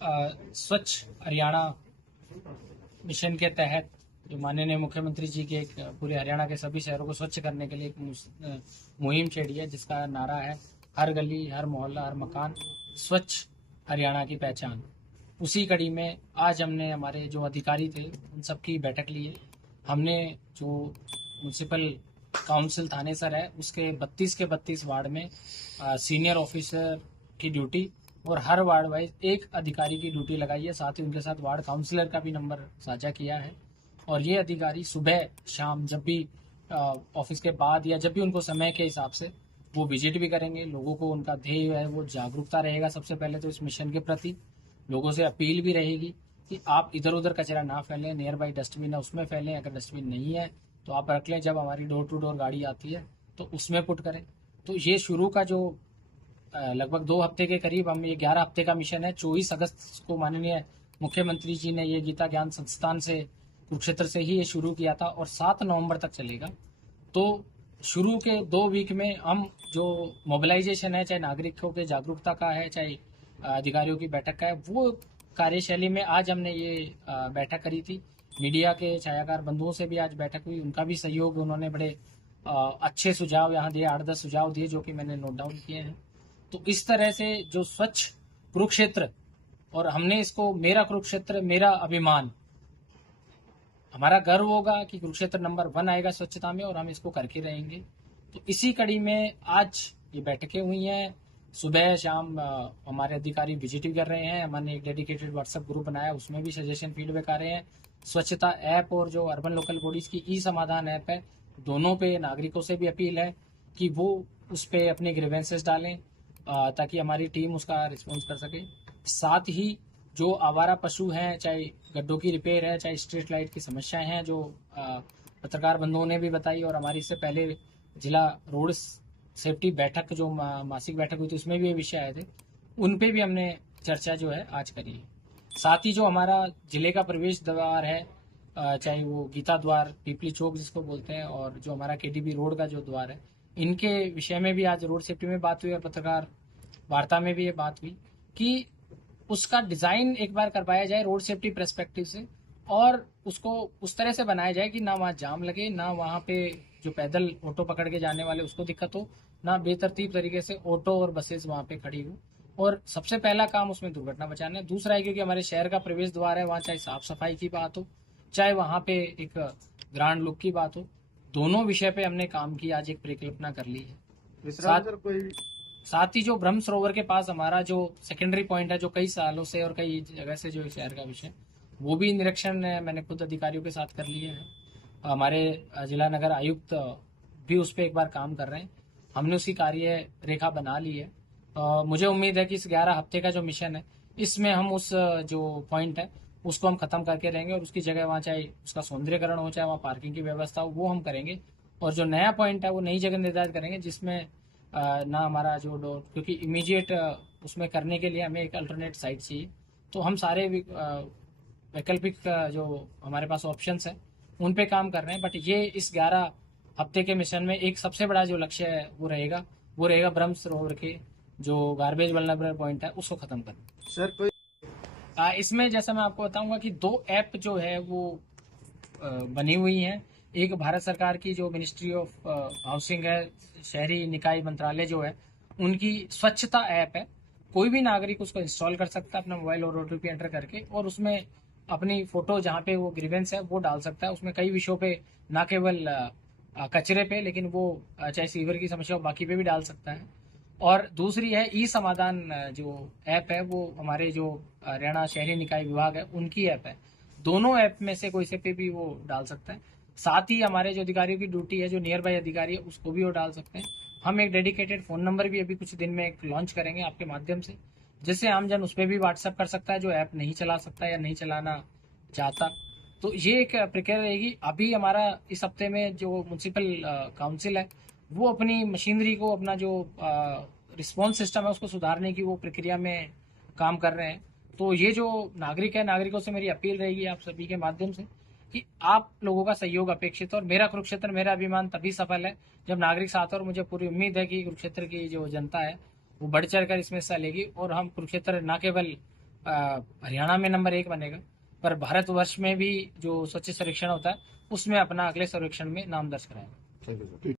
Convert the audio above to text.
स्वच्छ हरियाणा मिशन के तहत जो माननीय मुख्यमंत्री जी के एक पूरे हरियाणा के सभी शहरों को स्वच्छ करने के लिए एक मुहिम छेड़ी है, जिसका नारा है हर गली, हर मोहल्ला, हर मकान, स्वच्छ हरियाणा की पहचान। उसी कड़ी में आज हमने हमारे जो अधिकारी थे उन सबकी बैठक ली है। हमने जो म्यूनसिपल काउंसिल थानेसर है उसके 32 के 32 वार्ड में सीनियर ऑफिसर की ड्यूटी और हर वार्ड वाइज एक अधिकारी की ड्यूटी लगाई है। साथ ही उनके साथ वार्ड काउंसलर का भी नंबर साझा किया है और ये अधिकारी सुबह शाम जब भी ऑफिस के बाद या जब भी उनको समय के हिसाब से वो विजिट भी करेंगे। लोगों को उनका ध्येय है वो जागरूकता रहेगा। सबसे पहले तो इस मिशन के प्रति लोगों से अपील भी रहेगी कि आप इधर उधर कचरा ना फैलें, नियर बाई डस्टबिन है उसमें फैलें, अगर डस्टबिन नहीं है तो आप रख लें, जब हमारी डोर टू डोर गाड़ी आती है तो उसमें पुट करें। तो ये शुरू का जो लगभग 2 हफ्ते के करीब, हम ये 11 हफ्ते का मिशन है। 24 अगस्त को माननीय मुख्यमंत्री जी ने ये गीता ज्ञान संस्थान से कुरुक्षेत्र से ही ये शुरू किया था और 7 नवंबर तक चलेगा। तो शुरू के 2 वीक में हम जो मोबिलाइजेशन है, चाहे नागरिकों के जागरूकता का है, चाहे अधिकारियों की बैठक का है, वो कार्यशैली में आज हमने ये बैठक करी थी। मीडिया के छायाकार बंधुओं से भी आज बैठक हुई, उनका भी सहयोग, उन्होंने बड़े अच्छे सुझाव यहाँ दिए, 8-10 सुझाव दिए जो कि मैंने नोट डाउन किए हैं। तो इस तरह से जो स्वच्छ कुरुक्षेत्र, और हमने इसको मेरा कुरुक्षेत्र मेरा अभिमान, हमारा गर्व होगा कि कुरुक्षेत्र नंबर 1 आएगा स्वच्छता में और हम इसको करके रहेंगे। तो इसी कड़ी में आज ये बैठकें हुई हैं। सुबह शाम हमारे अधिकारी विजिट भी कर रहे हैं। हमने एक डेडिकेटेड व्हाट्सएप ग्रुप बनाया, उसमें भी सजेशन फीडबैक आ रहे हैं। स्वच्छता ऐप और जो अर्बन लोकल बॉडीज की ई समाधान ऐप है, दोनों पे नागरिकों से भी अपील है कि वो उस पर अपने ग्रीवेंसेस डालें ताकि हमारी टीम उसका रिस्पॉन्स कर सके। साथ ही जो आवारा पशु हैं, चाहे गड्ढों की रिपेयर है, चाहे स्ट्रीट लाइट की समस्याएं हैं, जो पत्रकार बंधुओं ने भी बताई और हमारी इससे पहले जिला रोड सेफ्टी बैठक जो मासिक बैठक हुई थी उसमें भी ये विषय आए थे, उन पे भी हमने चर्चा जो है आज करी है। साथ ही जो हमारा जिले का प्रवेश द्वार है, चाहे वो गीता द्वार, पीपली चौक जिसको बोलते हैं, और जो हमारा केडीबी रोड का जो द्वार है, इनके विषय में भी आज रोड सेफ्टी में बात हुई और पत्रकार वार्ता में भी ये बात हुई कि उसका डिजाइन एक बार करवाया जाए रोड सेफ्टी पर्सपेक्टिव से और उसको उस तरह से बनाया जाए कि ना वहाँ जाम लगे, ना वहाँ पे जो पैदल ऑटो पकड़ के जाने वाले उसको दिक्कत हो, ना बेतरतीब तरीके से ऑटो और बसेस वहाँ पे खड़ी हो। और सबसे पहला काम उसमें दुर्घटना बचाना है। दूसरा है क्योंकि हमारे शहर का प्रवेश द्वार है, वहाँ चाहे साफ सफाई की बात हो, चाहे वहाँ पे एक ग्रांड लुक की बात हो, दोनों विषय पे हमने काम किया, आज एक परिकल्पना कर ली है। साथ ही जो ब्रह्म सरोवर के पास हमारा जो सेकेंडरी पॉइंट है, जो कई सालों से और कई जगह से जो शहर का विषय, वो भी निरीक्षण मैंने खुद अधिकारियों के साथ कर लिए है। हमारे जिला नगर आयुक्त भी उस पर एक बार काम कर रहे हैं। हमने उसकी कार्य रेखा बना ली है। मुझे उम्मीद है कि इस 11 हफ्ते का जो मिशन है, इसमें हम उस जो पॉइंट है उसको हम खत्म करके रहेंगे और उसकी जगह वहाँ चाहे उसका सौंदर्यकरण हो, चाहे वहाँ पार्किंग की व्यवस्था हो, वो हम करेंगे। और जो नया पॉइंट है वो नई जगह निर्धारित करेंगे जिसमें ना हमारा जो डोर, क्योंकि इमीडिएट उसमें करने के लिए हमें एक अल्टरनेट साइट चाहिए। तो हम सारे वैकल्पिक जो हमारे पास ऑप्शंस हैं उन पे काम कर रहे हैं। बट ये इस 11 हफ्ते के मिशन में एक सबसे बड़ा जो लक्ष्य है वो रहेगा ब्रह्म सरोवर के जो गार्बेज वल्नरेबल पॉइंट है उसको खत्म करना। सर कोई इसमें जैसा मैं आपको बताऊंगा कि 2 ऐप जो है वो बनी हुई हैं। एक भारत सरकार की जो मिनिस्ट्री ऑफ हाउसिंग है, शहरी निकाय मंत्रालय जो है, उनकी स्वच्छता ऐप है। कोई भी नागरिक उसको इंस्टॉल कर सकता है अपना मोबाइल और ओटीपी एंटर करके, और उसमें अपनी फोटो जहाँ पे वो ग्रीवेंस है वो डाल सकता है। उसमें कई विषयों पे, ना केवल कचरे पे, लेकिन वो चाहे सीवर की समस्या हो बाकी पे भी डाल सकता है। और दूसरी है ई समाधान जो ऐप है, वो हमारे जो हरियाणा शहरी निकाय विभाग है उनकी ऐप है। दोनों ऐप में से कोई से पे भी वो डाल सकता है। साथ ही हमारे जो अधिकारियों की ड्यूटी है, जो नियर बाई अधिकारी है, उसको भी वो डाल सकते हैं। हम एक डेडिकेटेड फोन नंबर भी अभी कुछ दिन में एक लॉन्च करेंगे आपके माध्यम से, जिससे आमजन उस पर भी व्हाट्सएप कर सकता है जो ऐप नहीं चला सकता या नहीं चलाना चाहता। तो ये एक प्रक्रिया रहेगी। अभी हमारा इस हफ्ते में जो म्यूनसिपल काउंसिल है वो अपनी मशीनरी को, अपना जो रिस्पॉन्स सिस्टम है उसको सुधारने की वो प्रक्रिया में काम कर रहे हैं। तो ये जो नागरिक है, नागरिकों से मेरी अपील रहेगी आप सभी के माध्यम से कि आप लोगों का सहयोग अपेक्षित है। और मेरा कुरुक्षेत्र मेरा अभिमान तभी सफल है जब नागरिक साथ, और मुझे पूरी उम्मीद है कि कुरुक्षेत्र की जो जनता है वो बढ़ चढ़ कर इसमें हिस्सा लेगी और हम कुरुक्षेत्र न केवल हरियाणा में नंबर 1 बनेगा, पर भारतवर्ष में भी जो स्वच्छ सर्वेक्षण होता है उसमें अपना अगले सर्वेक्षण में नाम दर्ज कराएगा। Thank you sir.